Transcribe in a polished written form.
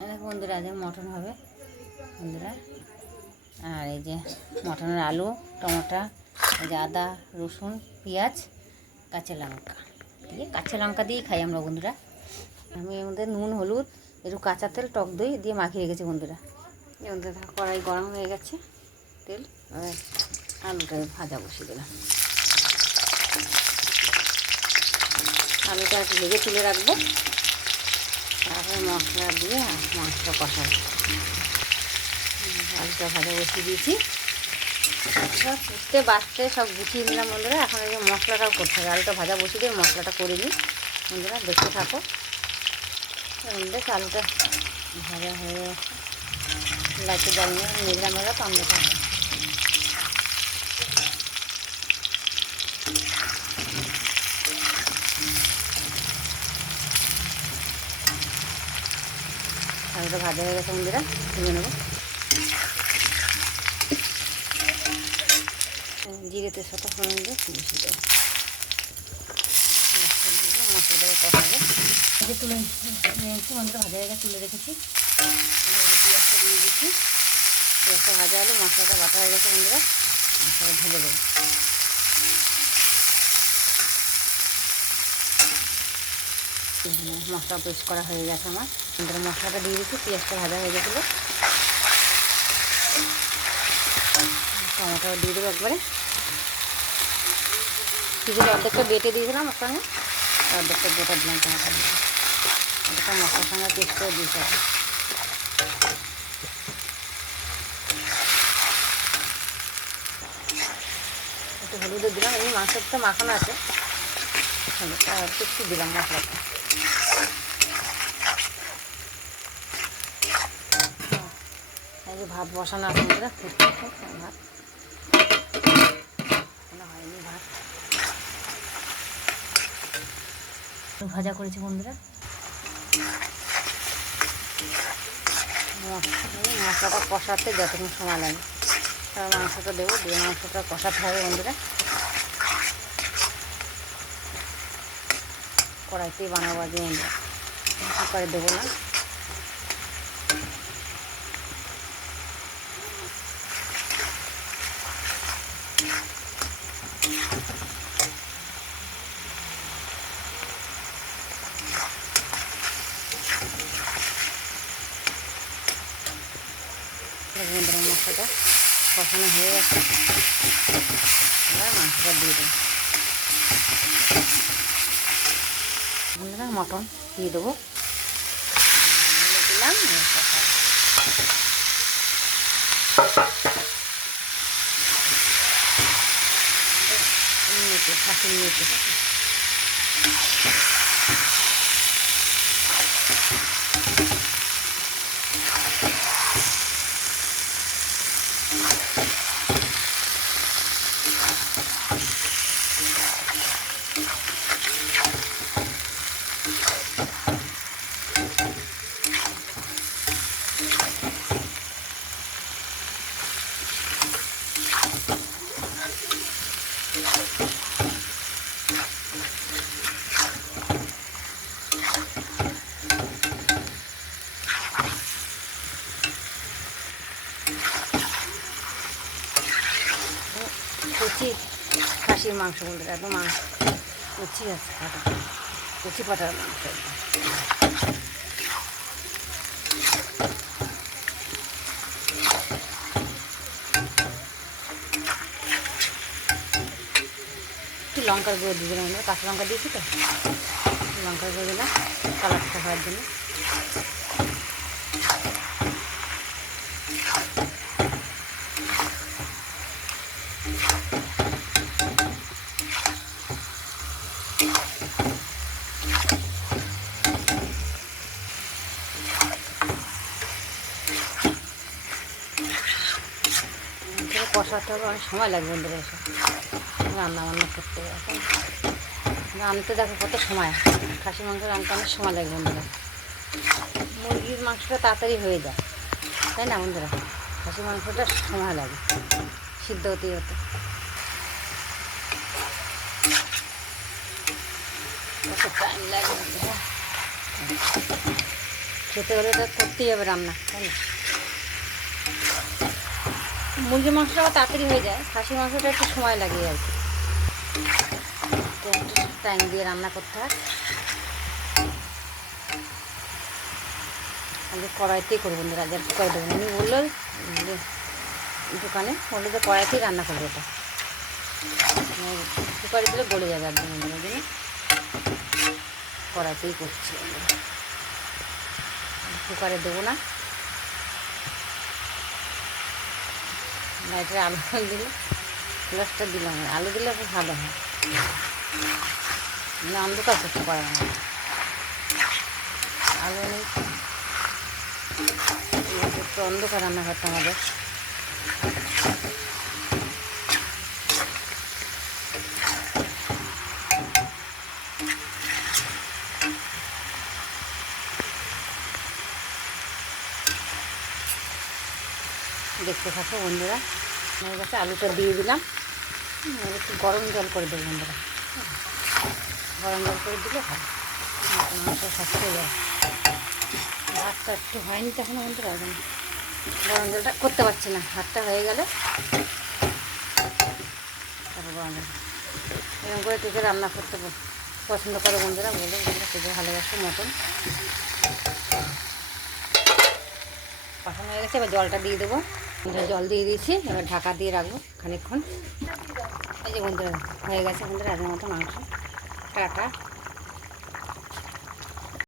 দেখো বন্ধুরা, আজ মটন হবে বন্ধুরা। আর এই যে মটনের আলু, টমেটো, এই যে আদা, রসুন, পেঁয়াজ, কাঁচা লঙ্কা দিয়েই খাই আমরা বন্ধুরা। আমি এর মধ্যে নুন, হলুদ, একটু কাঁচা তেল, টক দই দিয়ে মাখিয়ে রেখেছি বন্ধুরা। এই মধ্যে কড়াই গরম হয়ে গেছে, তেল আলুটা ভাজা বসিয়ে দিলাম। আলুটা একটু ভেজে তুলে রাখবো, তারপরে মশলা দিয়ে মাংসটা কষাবো। আলুটা ভাজা বসিয়ে দিয়েছি, সব ফুটতে বাঁচতে সব গুছিয়ে নিলাম বন্ধুরা। এখন এই যে মশলাটাও করতে হবে, আলুটা ভাজা বসিয়ে দিয়ে মশলাটা করে নিই বন্ধুরা, দেখতে থাকো। দেখ আলুটা ভাজা হয়ে গেছে, লাইটে জল নিয়ে নিলাম এবার পামড়ে থাকবে। আলুটা ভাজা হয়ে গেছে বন্ধুরা, তুলে নেবো। জিরে তেজপাতা ফোড়ন দিয়ে মিশিয়ে দেবো, মশলাটাকে কষাবো। যে তুলে নিয়েছি বন্ধুরা, ভাজা হয়ে গেছে, তুলে রেখেছি। পেঁয়াজটা দিয়ে দিচ্ছি, পেঁয়াজটা ভাজা হলে মশলাটা বাটা হয়ে গেছে বন্ধুরা, মশলাটা ঢেলে দেবো। মশলা পেস্ট করা হয়ে গেছে আমার বন্ধুরা, মশলাটা দিয়ে দিচ্ছি। পেঁয়াজটা ভাজা হয়ে গেছিলো, টমেটো দিয়ে দেবো একবারে। কিছুটা অর্ধেকটা বেটে দিয়েছিলাম ওর সঙ্গে, অর্ধেকটা বেটা দিলাম টমেটো দিয়ে, অর্ধেকটা মশলার সঙ্গে পেস্ট করে দিয়েছি। একটু হলুদও দিলাম, এই মাংসটা মাখানো আছে, হলুদটা একটু দিলাম মশলাটা। এই যে ভাত বসানো আছে বন্ধুরা, ফুটছে ভাত, হয়নি ভাত। ভাজা করেছি বন্ধুরা, মশলাটা কষাতে যতক্ষণ সময় লাগে, তারপর মাংসটা দেবো, দিয়ে মাংসটা কষাতে হবে বন্ধুরা। কড়াইতেই বানাবো আজ বন্ধুরা, কুকারে দেবো না। বন্ধুরা মশলাটা কষানো হয়ে গেছে, এবার মাংসটা দিয়ে দেবো বন্ধুরা। মটন দিয়ে দেবো, দিলাম নিয়েছে, শাশুড়ি নিয়েছে। কচি খাসির মাংস বন্ধুরা, একদম কচি আছে, কচি পাটার মাংস। একটু লঙ্কার গুঁড়ো দিয়ে দিলাম বন্ধুরা, কাঁচা লঙ্কা দিয়েছি তো, লঙ্কার গুঁড়ো দিলাম কালারটা হওয়ার জন্য। কষাতে হবে, অনেক সময় লাগবে বন্ধুরা এসব রান্না বান্না করতে। এখন রাঁধতে দেখো কত সময়, খাসি মাংস রান্নাতে অনেক সময় লাগে বন্ধুরা। মুরগির মাংসটা তাড়াতাড়ি হয়ে যায়, তাই না বন্ধুরা? খাসি মাংসটা সময় লাগে সিদ্ধ হতে হতে। কত টাইম লাগে বন্ধুরা। খেতে হলে তো করতেই হবে রান্না, তাই না? মুরগির মাংসটা আবার তাড়াতাড়ি হয়ে যায়, খাসির মাংসটা একটু সময় লাগে আর কি, তো একটু টাইম দিয়ে রান্না করতে হয়। আজকে কড়াইতেই করবো বন্ধুরা, আজ আর কুকারে দেবো না। উনি বললো দোকানে, বললো যে কড়াইতেই রান্না করবো, এটা কুকারে দিলে গলে যাবে একদম বন্ধুরা, জন্য কড়াইতেই করছি বন্ধুরা, কুকারে দেবো না। লাইটের আলু দিলে গ্লাসটা দিলাম, আলু দিলে খুব ভালো হয়, মানে অন্ধকার করতে পারে না, আলু নেই একটু অন্ধকার রান্নাঘরটা আমাদের। দেখতে থাকো বন্ধুরা, আমার কাছে আলুটা দিয়ে দিলাম, একটু গরম জল করে দেবো বন্ধুরা, গরম জল করে দিলে ভালো, মাংস শক্ত হয়ে যায়। ভাতটা একটু হয়নি তখন বন্ধুরা, গরম জলটা করতে পারছি না, ভাতটা হয়ে গেলে তারপর গরম জল এরকম করে টেকে রান্না করতে পছন্দ করে বন্ধুরা, বলে বন্ধুরা খেতে ভালোবাসে মটন। কষানো হয়ে গেছে, এবার জলটা দিয়ে দেবো, জল দিয়ে দিয়েছি, এবার ঢাকা দিয়ে রাখবো খানিকক্ষণ। এই যে বন্ধুরা হয়ে গেছে বন্ধুরা, আজকের মতো মাংস। টাটা।